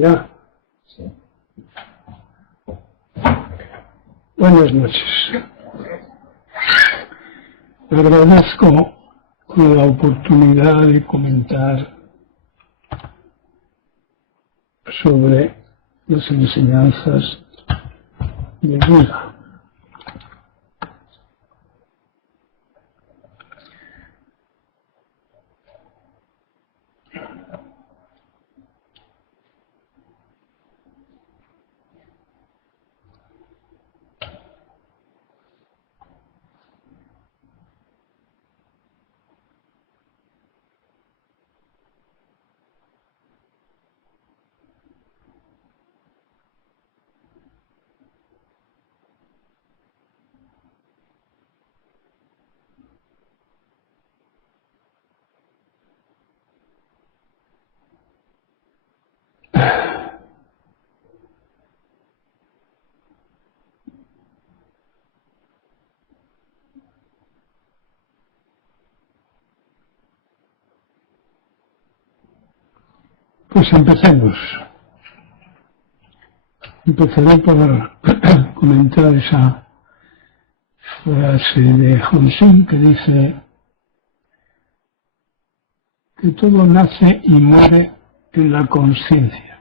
Ya. Sí. Buenas noches. Agradezco la oportunidad de comentar sobre las enseñanzas de Buda. Pues empecemos. Empezaré por comentar esa frase de Hongxin que dice que todo nace y muere en la conciencia.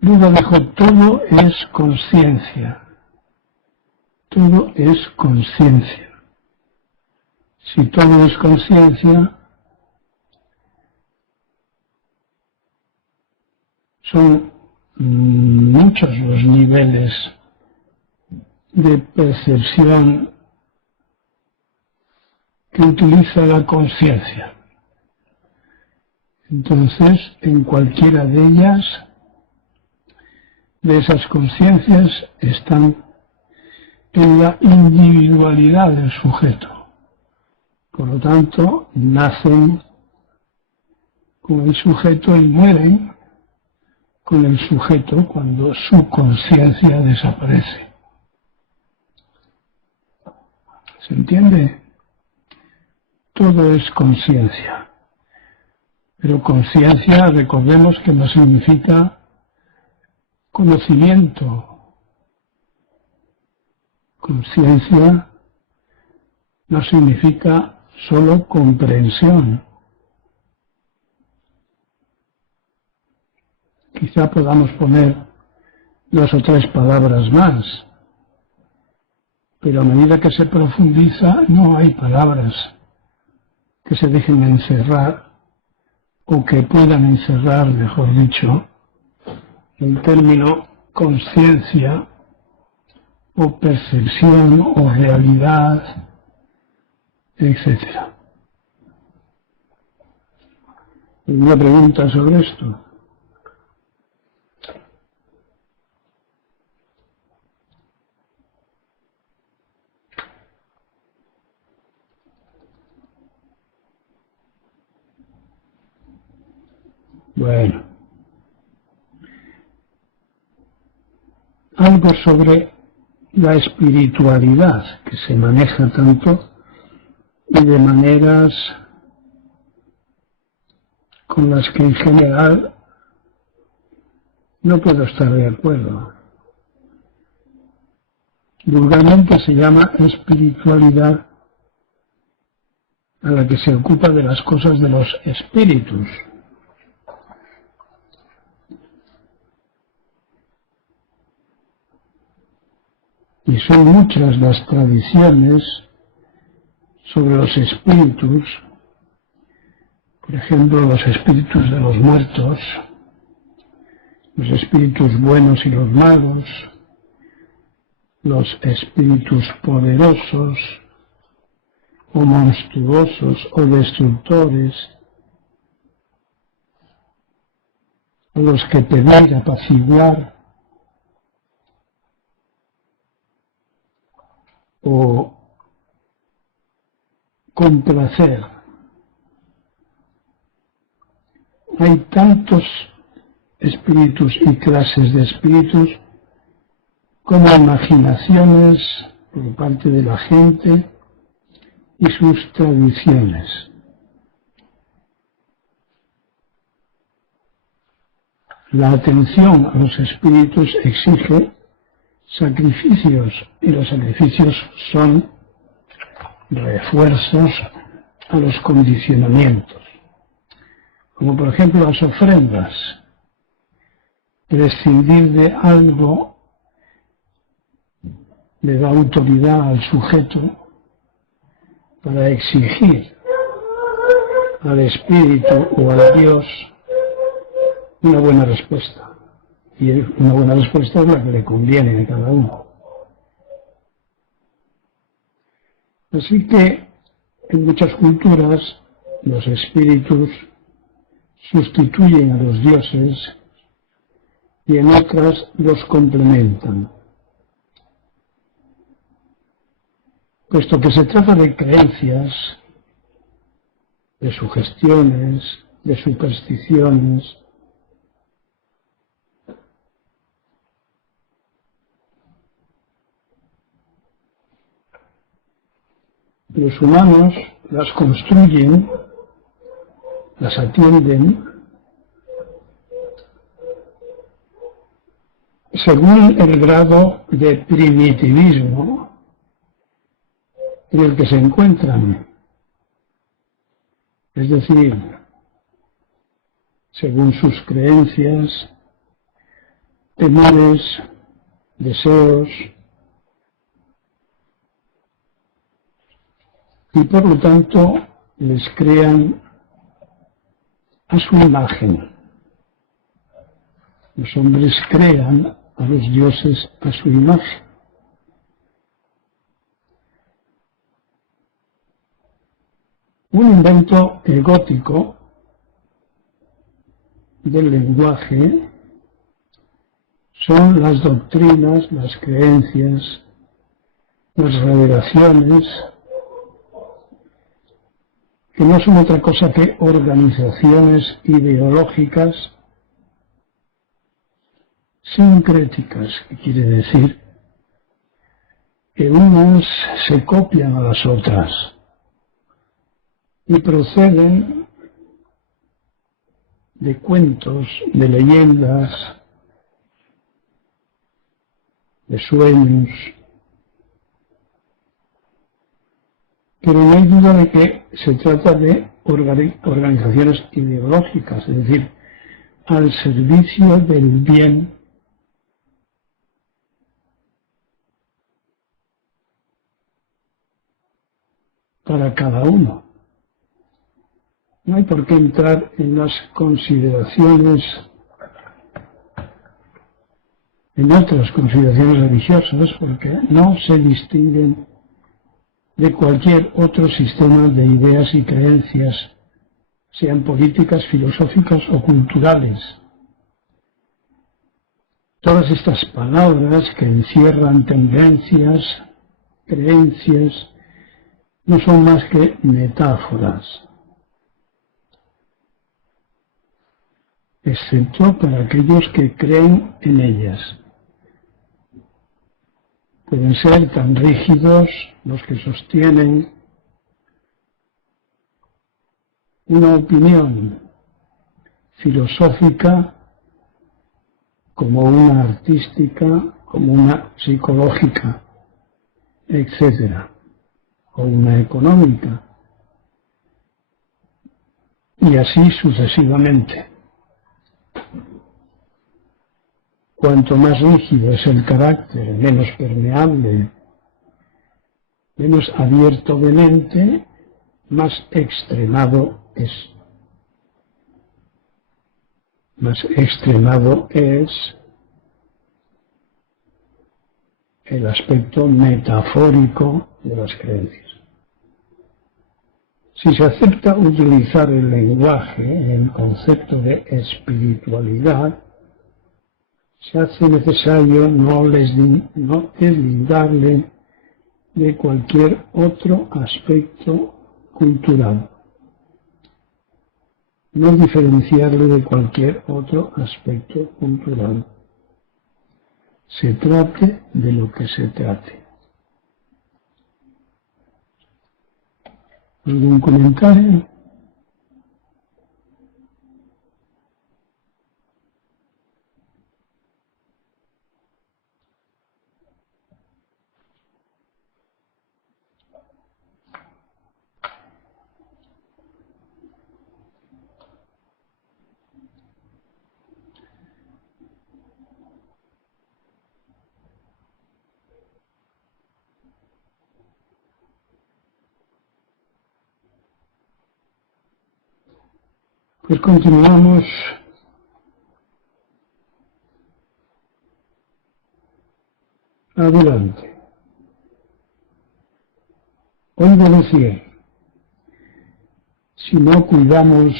Buda dijo, todo es conciencia. Todo es conciencia. Si todo es conciencia, son muchos los niveles de percepción que utiliza la conciencia. Entonces, en cualquiera de ellas, de esas conciencias, están en la individualidad del sujeto. Por lo tanto, nacen con el sujeto y mueren con el sujeto cuando su conciencia desaparece. ¿Se entiende? Todo es conciencia. Pero conciencia, recordemos que no significa conocimiento. Conciencia no significa solo comprensión. Quizá podamos poner 2 o 3 palabras más, pero a medida que se profundiza no hay palabras que se dejen encerrar o que puedan encerrar, mejor dicho, el término conciencia o percepción o realidad, etc. ¿Alguna pregunta sobre esto? Bueno, algo sobre la espiritualidad que se maneja tanto y de maneras con las que en general no puedo estar de acuerdo. Vulgarmente se llama espiritualidad a la que se ocupa de las cosas de los espíritus. Y son muchas las tradiciones sobre los espíritus, por ejemplo, los espíritus de los muertos, los espíritus buenos y los malos, los espíritus poderosos o monstruosos o destructores, a los que pedir apaciguar o complacer. Hay tantos espíritus y clases de espíritus como imaginaciones por parte de la gente y sus tradiciones. La atención a los espíritus exige sacrificios, y los sacrificios son refuerzos a los condicionamientos, como por ejemplo las ofrendas. Prescindir de algo le da autoridad al sujeto para exigir al espíritu o a Dios una buena respuesta. Y una buena respuesta es la que le conviene a cada uno. Así que en muchas culturas los espíritus sustituyen a los dioses y en otras los complementan. Puesto que se trata de creencias, de sugestiones, de supersticiones, los humanos las construyen, las atienden, según el grado de primitivismo en el que se encuentran. Es decir, según sus creencias, temores, deseos, y por lo tanto les crean a su imagen. Los hombres crean a los dioses a su imagen. Un invento egótico del lenguaje son las doctrinas, las creencias, las revelaciones, que no son otra cosa que organizaciones ideológicas sincréticas, que quiere decir que unas se copian a las otras y proceden de cuentos, de leyendas, de sueños, pero no hay duda de que se trata de organizaciones ideológicas, es decir, al servicio del bien para cada uno. No hay por qué entrar en las consideraciones, en otras consideraciones religiosas, porque no se distinguen de cualquier otro sistema de ideas y creencias, sean políticas, filosóficas o culturales. Todas estas palabras que encierran tendencias, creencias, no son más que metáforas, excepto para aquellos que creen en ellas. Pueden ser tan rígidos los que sostienen una opinión filosófica como una artística, como una psicológica, etc., o una económica, y así sucesivamente. Cuanto más rígido es el carácter, menos permeable, menos abierto de mente, más extremado es. Más extremado es el aspecto metafórico de las creencias. Si se acepta utilizar el lenguaje en el concepto de espiritualidad, se hace necesario no deslindarle de cualquier otro aspecto cultural, no diferenciarle de cualquier otro aspecto cultural. Se trate de lo que se trate. ¿Algún comentario? Pues continuamos adelante. Oigo decir, si no cuidamos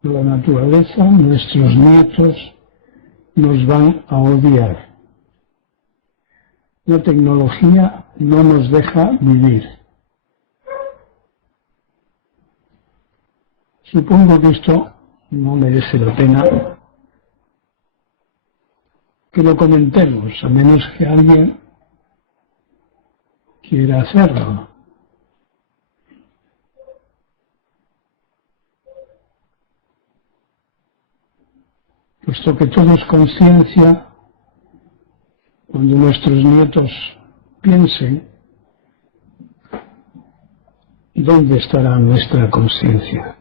la naturaleza, nuestros nietos nos van a odiar. La tecnología no nos deja vivir. Supongo que esto no merece la pena que lo comentemos, a menos que alguien quiera hacerlo. Puesto que todo es conciencia, cuando nuestros nietos piensen, ¿dónde estará nuestra conciencia?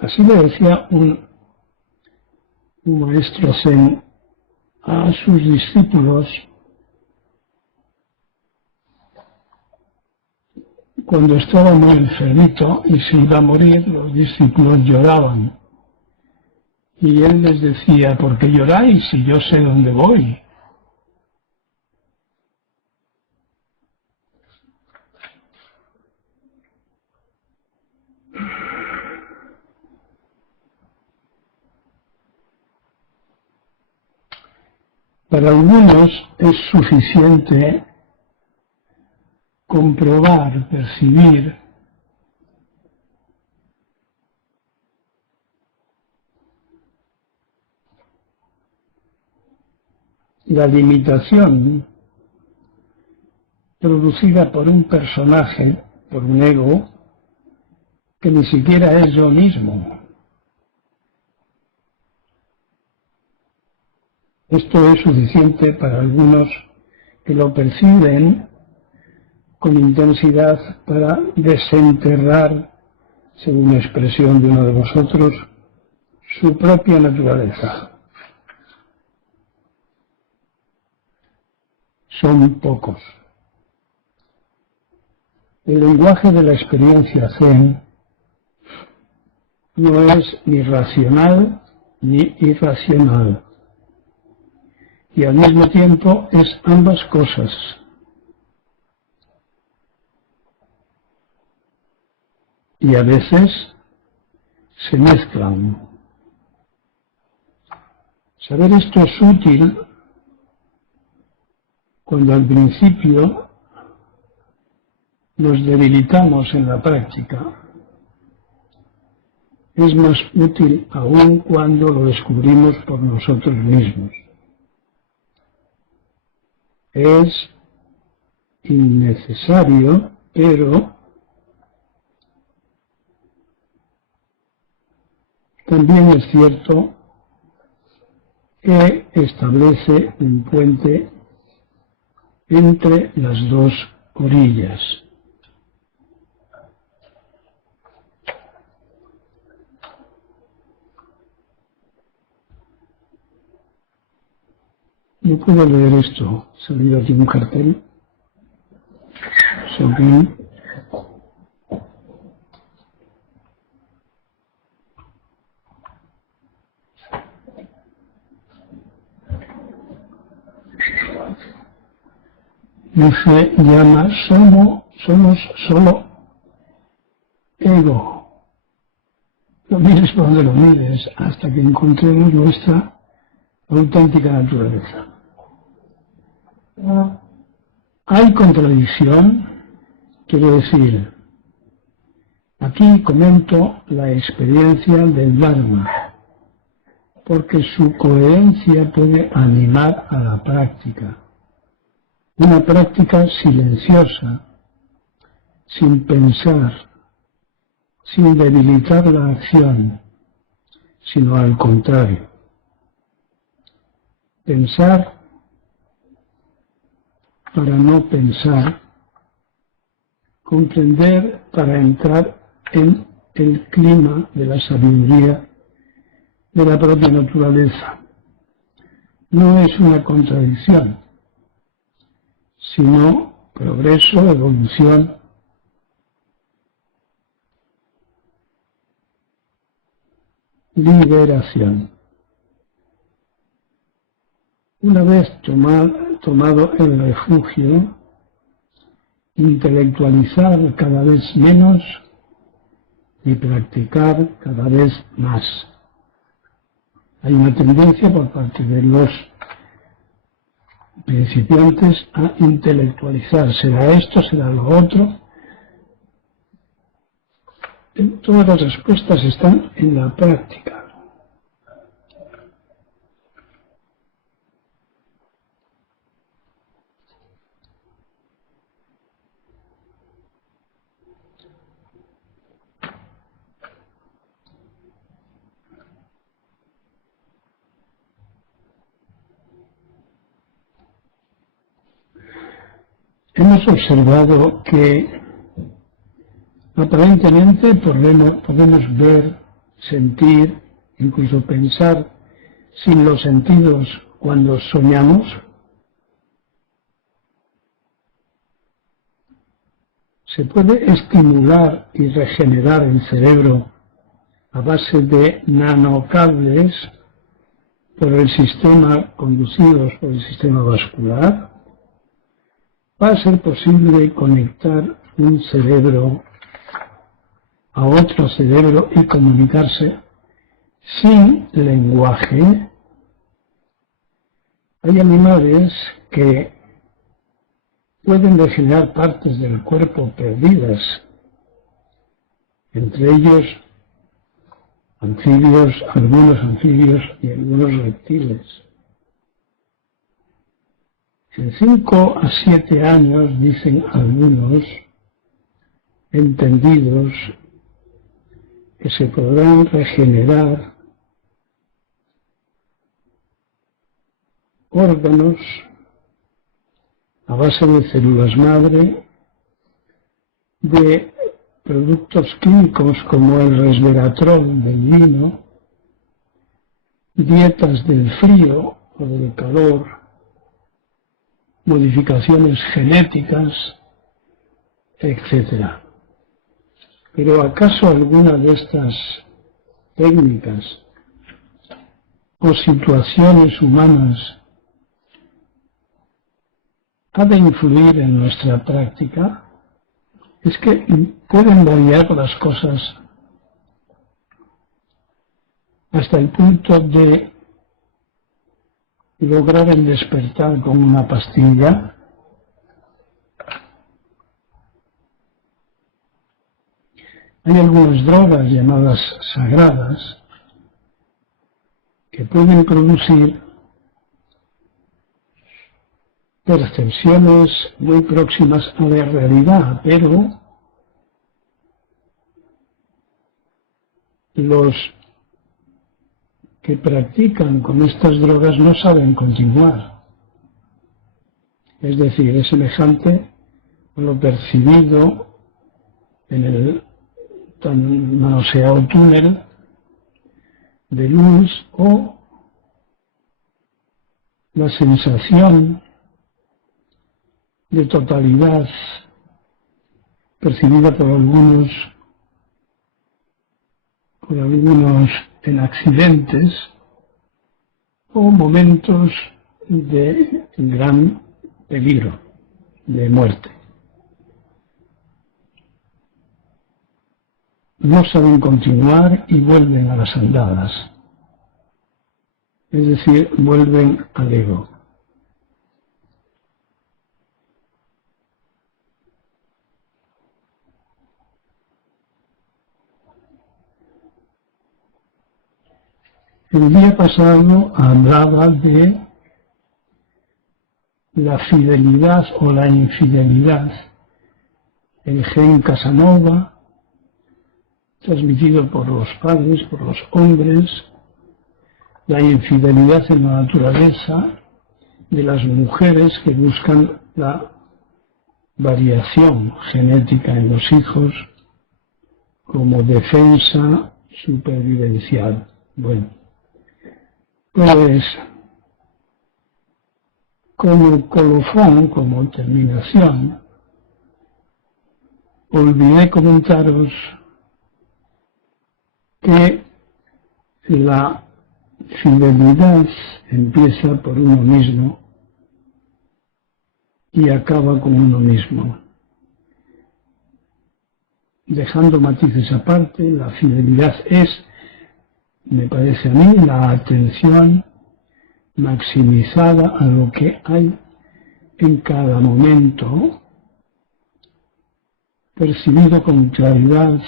Así le decía un maestro zen a sus discípulos cuando estaba muy enfermito y se iba a morir. Los discípulos lloraban y él les decía, ¿por qué lloráis si yo sé dónde voy? Para algunos es suficiente comprobar, percibir la limitación producida por un personaje, por un ego, que ni siquiera es yo mismo. Esto es suficiente para algunos que lo perciben con intensidad para desenterrar, según la expresión de uno de vosotros, su propia naturaleza. Son pocos. El lenguaje de la experiencia zen no es ni racional ni irracional, y al mismo tiempo es ambas cosas. Y a veces se mezclan. Saber esto es útil cuando al principio nos debilitamos en la práctica. Es más útil aún cuando lo descubrimos por nosotros mismos. Es innecesario, pero también es cierto que establece un puente entre las dos orillas. Yo puedo leer esto. Ha salido aquí un cartel. Sobre dice, somos solo ego. Lo mires por donde lo mires, hasta que encontremos nuestra auténtica naturaleza. Hay contradicción, quiero decir, aquí comento la experiencia del Dharma, porque su coherencia puede animar a la práctica. Una práctica silenciosa, sin pensar, sin debilitar la acción, sino al contrario. Pensar para no pensar, comprender para entrar en el clima de la sabiduría de la propia naturaleza. No es una contradicción, sino progreso, evolución. liberación. Una vez tomado el refugio, intelectualizar cada vez menos y practicar cada vez más. Hay una tendencia por parte de los principiantes a intelectualizar. Será esto, será lo otro. Todas las respuestas están en la práctica. Hemos observado que aparentemente podemos ver, sentir, incluso pensar sin los sentidos cuando soñamos. Se puede estimular y regenerar el cerebro a base de nanocables conducidos por el sistema vascular. Va a ser posible conectar un cerebro a otro cerebro y comunicarse sin lenguaje. Hay animales que pueden regenerar partes del cuerpo perdidas, entre ellos anfibios, algunos anfibios y algunos reptiles. En 5 a 7 años, dicen algunos entendidos, que se podrán regenerar órganos a base de células madre, de productos químicos como el resveratrol del vino, dietas del frío o del calor, modificaciones genéticas, etc. Pero ¿acaso alguna de estas técnicas o situaciones humanas ha de influir en nuestra práctica? Es que pueden variar las cosas hasta el punto de lograr el despertar con una pastilla. Hay algunas drogas llamadas sagradas que pueden producir percepciones muy próximas a la realidad, pero los que practican con estas drogas no saben continuar. Es decir, es semejante a lo percibido en el tan manoseado túnel de luz o la sensación de totalidad percibida por algunos en accidentes o momentos de gran peligro, de muerte. No saben continuar y vuelven a las andadas, es decir, vuelven al ego. El día pasado hablaba de la fidelidad o la infidelidad, el gen Casanova, transmitido por los padres, por los hombres, la infidelidad en la naturaleza de las mujeres que buscan la variación genética en los hijos como defensa supervivencial. Bueno, pues como colofón, como terminación, olvidé comentaros que La fidelidad empieza por uno mismo y acaba con uno mismo. Dejando matices aparte, la fidelidad es, me parece a mí, la atención maximizada a lo que hay en cada momento, percibido con claridad,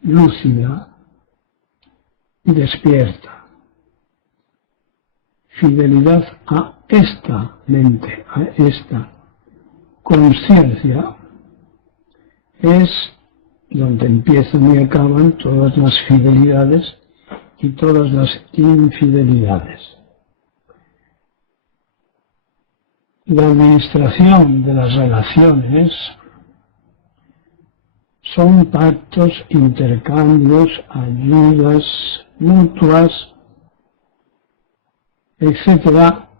lúcida y despierta. Fidelidad a esta mente, a esta conciencia, es donde empiezan y acaban todas las fidelidades y todas las infidelidades. La administración de las relaciones son pactos, intercambios, ayudas mutuas, etcétera.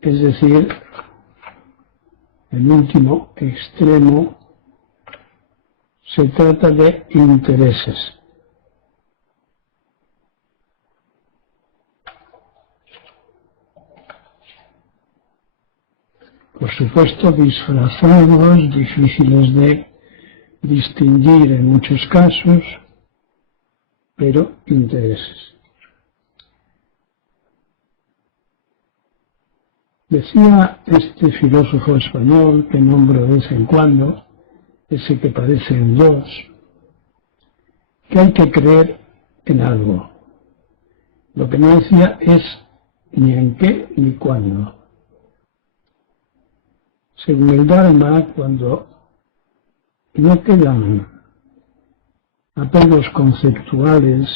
Es decir, el último extremo se trata de intereses. Por supuesto, disfrazados, difíciles de distinguir en muchos casos, pero intereses. Decía este filósofo español, que nombro de vez en cuando, ese que parece en dos, que hay que creer en algo. Lo que no decía es ni en qué ni cuándo. Según el Dharma, cuando no quedan apegos conceptuales,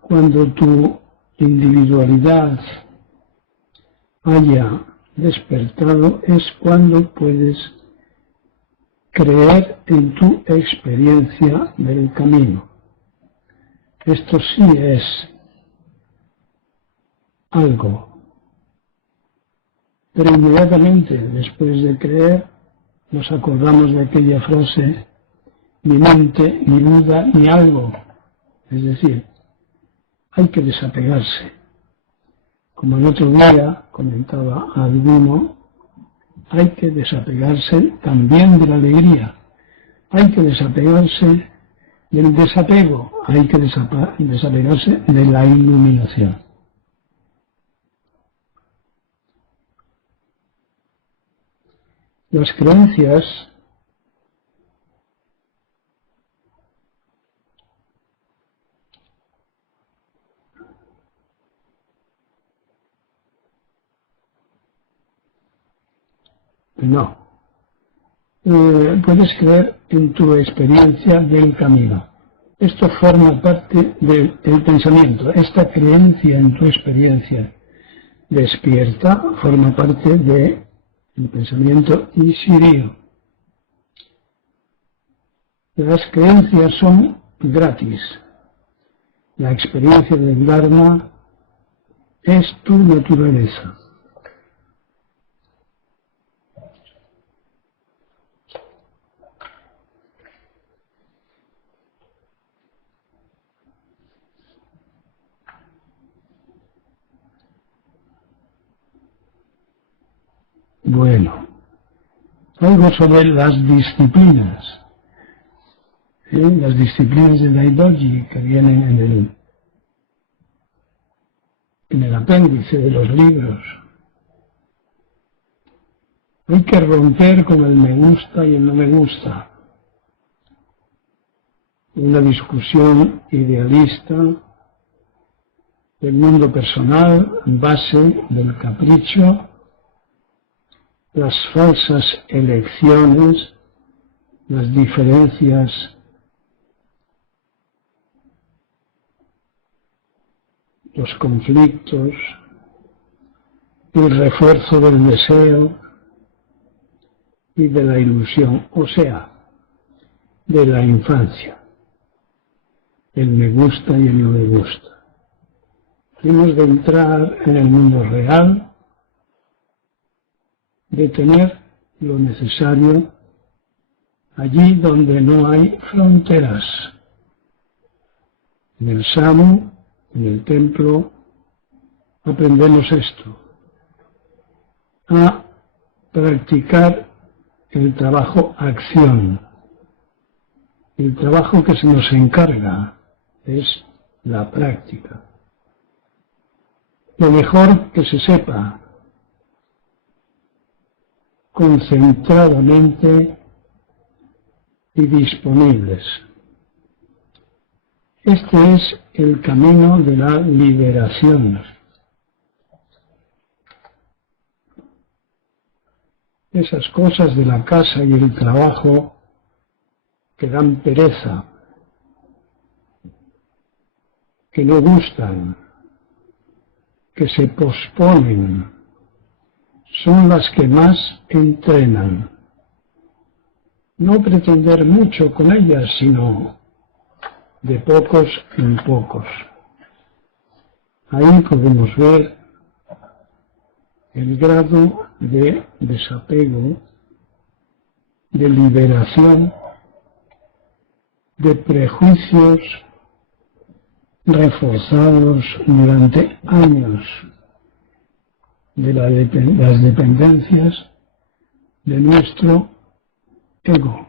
cuando tu individualidad haya despertado, es cuando puedes creer en tu experiencia del camino. Esto sí es algo. Pero inmediatamente después de creer, nos acordamos de aquella frase, ni mente, ni duda, ni algo. Es decir, hay que desapegarse. Como el otro día comentaba alguno, hay que desapegarse también de la alegría. Hay que desapegarse del desapego. Hay que desapegarse de la iluminación. Las creencias no. Puedes creer en tu experiencia del camino. Esto forma parte del pensamiento. Esta creencia en tu experiencia despierta forma parte del pensamiento isirio. Las creencias son gratis. La experiencia del Dharma es tu naturaleza. Bueno, algo sobre las disciplinas. Las disciplinas de Daidoji que vienen en el apéndice de los libros. Hay que romper con el me gusta y el no me gusta. Una discusión idealista del mundo personal, base del capricho, las falsas elecciones, las diferencias los conflictos, el refuerzo del deseo y de la ilusión, o sea, de la infancia, el me gusta y el no me gusta. Hemos de entrar en el mundo real, de tener lo necesario allí donde no hay fronteras. En el SAMU, en el templo, aprendemos esto, a practicar el trabajo acción. El trabajo que se nos encarga es la práctica. Lo mejor que se sepa concentradamente y disponibles. Este es el camino de la liberación. Esas cosas de la casa y el trabajo que dan pereza, que no gustan, que se posponen, son las que más entrenan. No pretender mucho con ellas, sino de pocos en pocos. Ahí podemos ver el grado de desapego, de liberación, de prejuicios reforzados durante años de las dependencias de nuestro ego.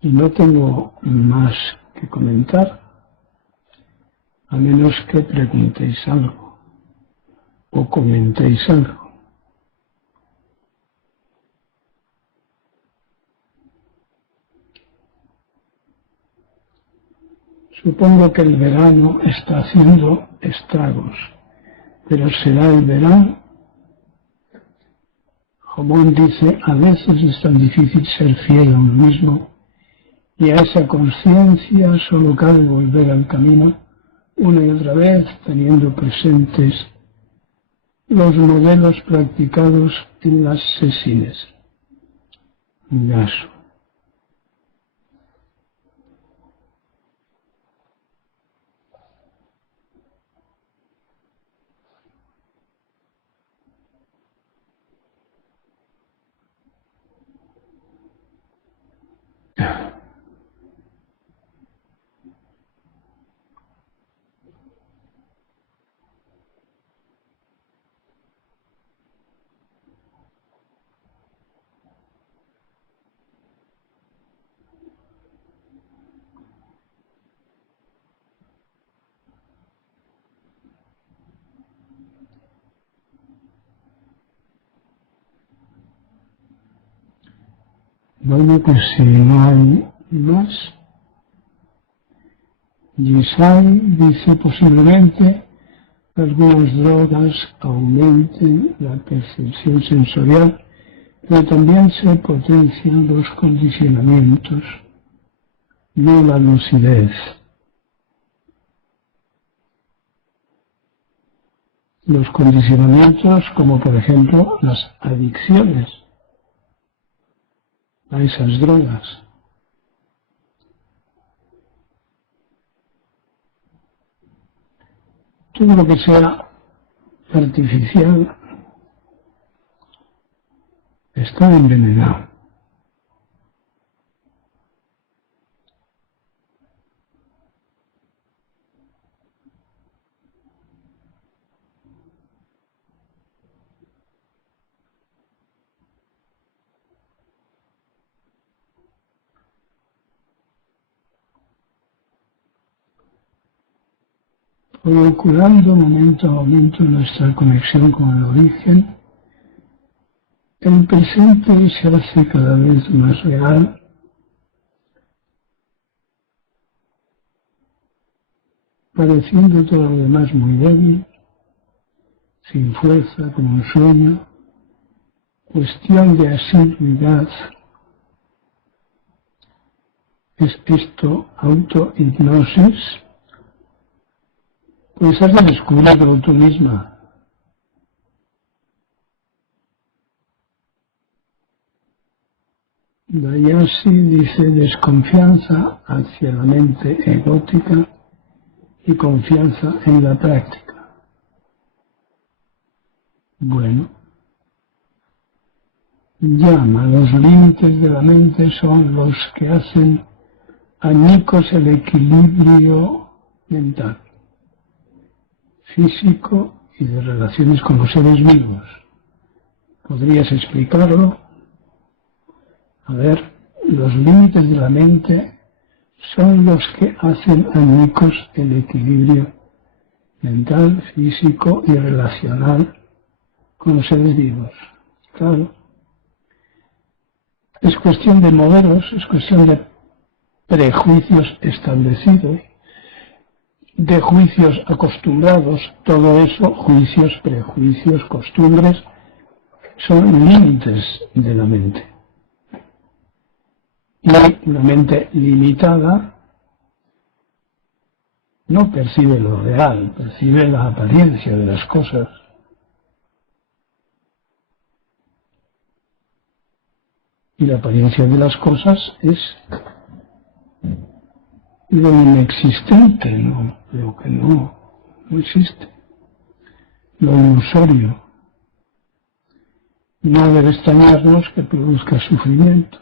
Y no tengo más que comentar, a menos que preguntéis algo o comentéis algo. Supongo que el verano está haciendo estragos, pero será el verano. Jomón dice, a veces es tan difícil ser fiel a uno mismo, y a esa conciencia solo cabe volver al camino una y otra vez, teniendo presentes los modelos practicados en las sesines. Yasu. Bueno, pues si no hay más, Yisai dice posiblemente algunas drogas aumenten la percepción sensorial, pero también se potencian los condicionamientos, no la lucidez. Los condicionamientos como por ejemplo las adicciones a esas drogas. Todo lo que sea artificial está envenenado. Procurando momento a momento nuestra conexión con el origen, el presente se hace cada vez más real, pareciendo todo lo demás muy débil, sin fuerza, como un sueño, cuestión de asiduidad. ¿Es esto autohipnosis? Pues has de descubrirlo tú misma. Dayasi dice desconfianza hacia la mente egótica y confianza en la práctica. Bueno, llama, los límites de la mente son los que hacen añicos el equilibrio mental, físico y de relaciones con los seres vivos. ¿Podrías explicarlo? A ver, los límites de la mente son los que hacen añicos el equilibrio mental, físico y relacional con los seres vivos. Claro. Es cuestión de modelos, es cuestión de prejuicios establecidos, de juicios acostumbrados, todo eso, juicios, prejuicios, costumbres, son límites de la mente. Y una mente limitada no percibe lo real, percibe la apariencia de las cosas. Y la apariencia de las cosas es lo inexistente, ¿no? Lo que no existe, lo ilusorio. No debe extrañarnos que produzca sufrimiento.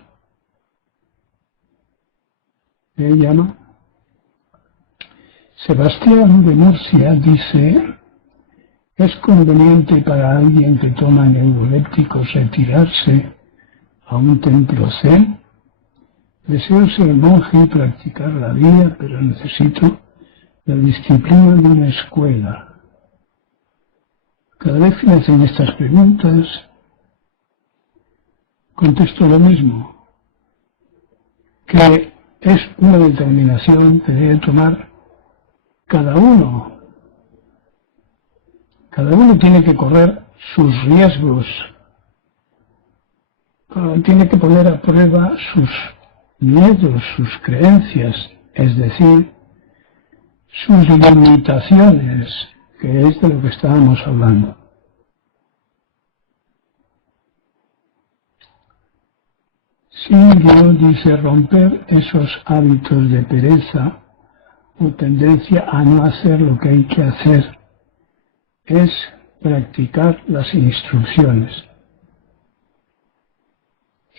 ¿Me llama? Sebastián de Murcia dice: ¿es conveniente para alguien que toma neurolépticos retirarse a un templo zen? Deseo ser monje y practicar la vida, pero necesito la disciplina de una escuela. Cada vez que me hacen estas preguntas, contesto lo mismo, que es una determinación que debe tomar cada uno. Cada uno tiene que correr sus riesgos, tiene que poner a prueba sus miedos, sus creencias, es decir, sus limitaciones, que es de lo que estábamos hablando. Silvio dice: romper esos hábitos de pereza o tendencia a no hacer lo que hay que hacer es practicar las instrucciones.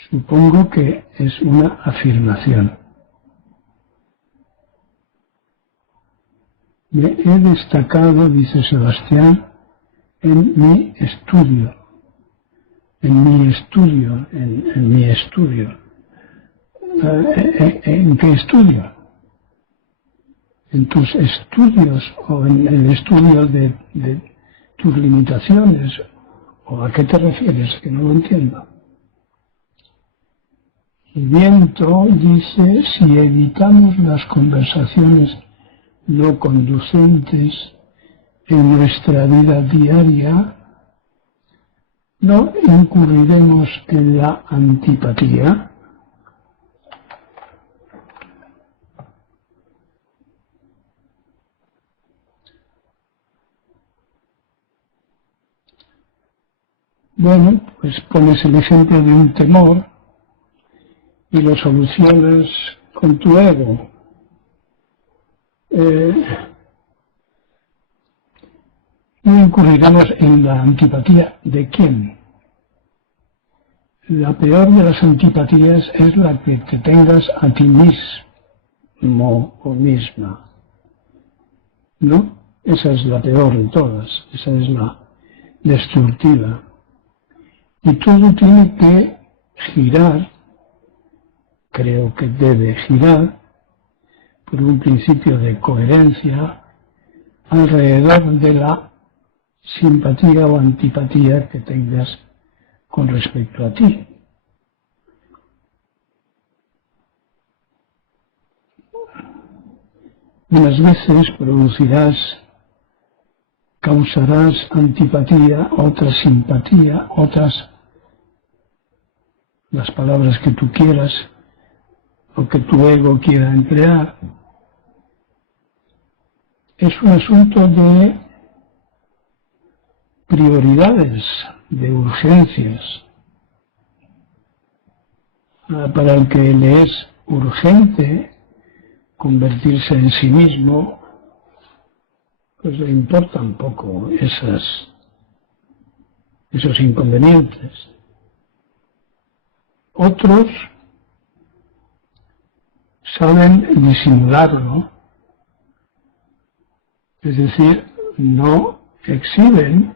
Supongo que es una afirmación. Me he destacado, dice Sebastián, en mi estudio. ¿En qué estudio? ¿En tus estudios o en el estudio de tus limitaciones? ¿O a qué te refieres? Que no lo entiendo. El viento dice: si evitamos las conversaciones no conducentes en nuestra vida diaria, ¿no incurriremos en la antipatía? Bueno, pues pones el ejemplo de un temor y lo solucionas con tu ego. No incurriremos en la antipatía de quién. La peor de las antipatías es la que te tengas a ti mismo o misma, ¿no? Esa es la peor de todas, esa es la destructiva. Y todo tiene que girar, creo que debe girar, por un principio de coherencia alrededor de la simpatía o antipatía que tengas con respecto a ti. Unas veces causarás antipatía, otras simpatía, otras las palabras que tú quieras o que tu ego quiera emplear. Es un asunto de prioridades, de urgencias. Para el que le es urgente convertirse en sí mismo, pues le importan poco esos inconvenientes. Otros saben disimularlo, es decir, no exhiben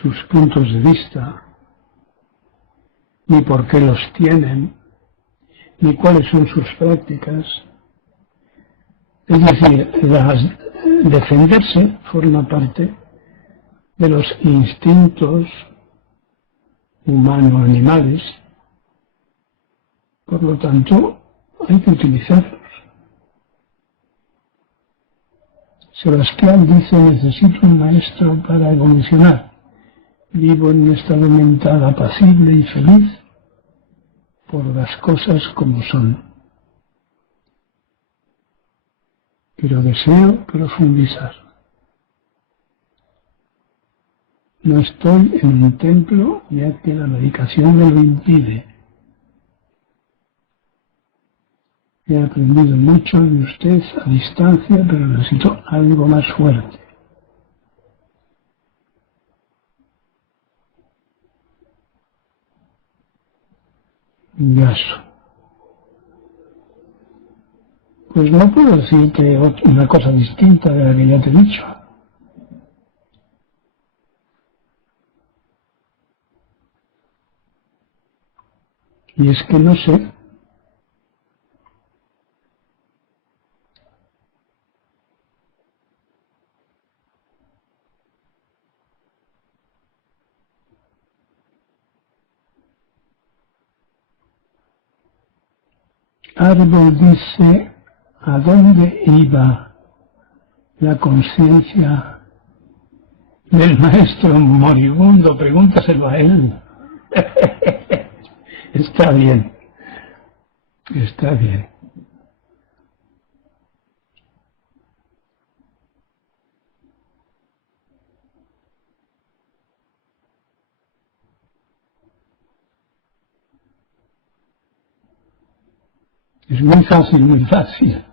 sus puntos de vista, ni por qué los tienen, ni cuáles son sus prácticas. Es decir, defenderse forma parte de los instintos humano-animales, por lo tanto, hay que utilizarlos. Sebastián dice, necesito un maestro para evolucionar. Vivo en un estado mental apacible y feliz por las cosas como son. Pero deseo profundizar. No estoy en un templo ya que la medicación me lo impide. He aprendido mucho de usted a distancia, pero necesito algo más fuerte. Yasu. Pues no puedo decirte una cosa distinta de la que ya te he dicho. Y es que no sé. Árbol dice, ¿a dónde iba la conciencia del maestro moribundo? Pregúntaselo a él. Está bien, está bien. Es muy fácil, muy fácil.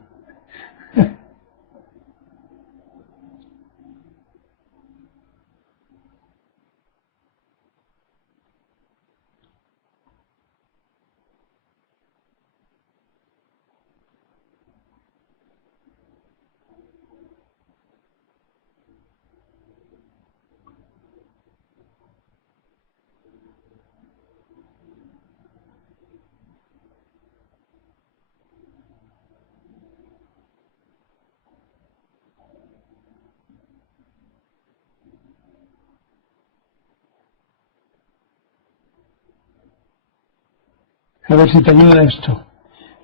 A ver si te ayuda esto.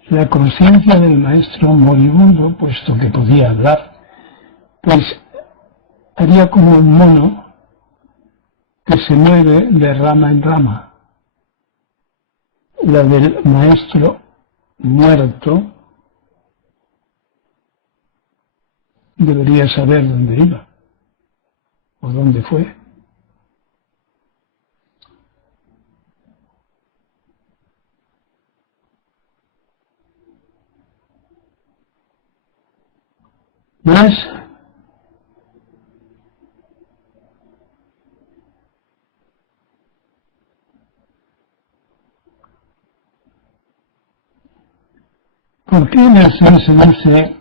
La conciencia del maestro moribundo, puesto que podía hablar, pues haría como un mono que se mueve de rama en rama. La del maestro muerto debería saber dónde iba o dónde fue. ¿Más? ¿Por qué en el Zen se dice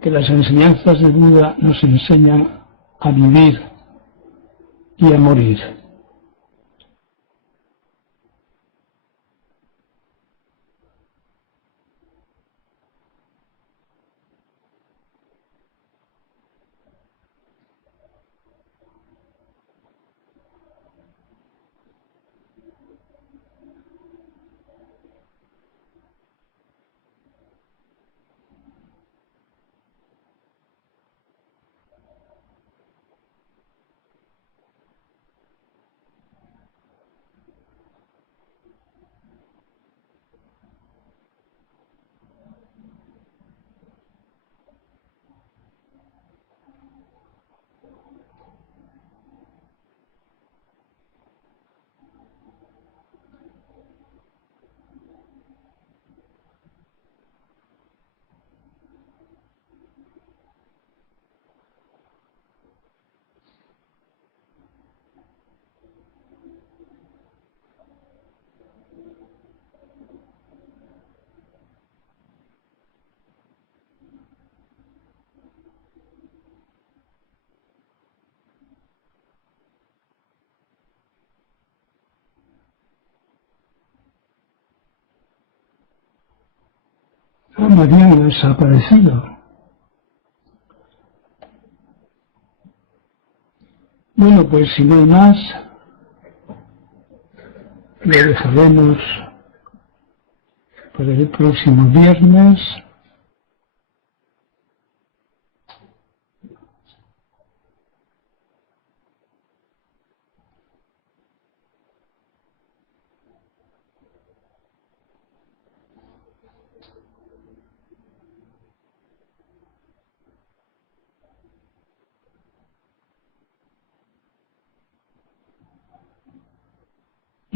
que las enseñanzas de Buda nos enseñan a vivir y a morir? Mariana se ha aparecido. Bueno, pues si no hay más, lo dejaremos para el próximo viernes.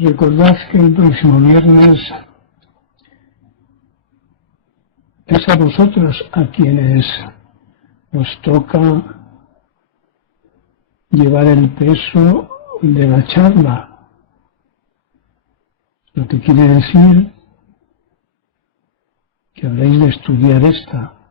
Recordad que el próximo viernes es a vosotros a quienes os toca llevar el peso de la charla, lo que quiere decir que habréis de estudiar esta.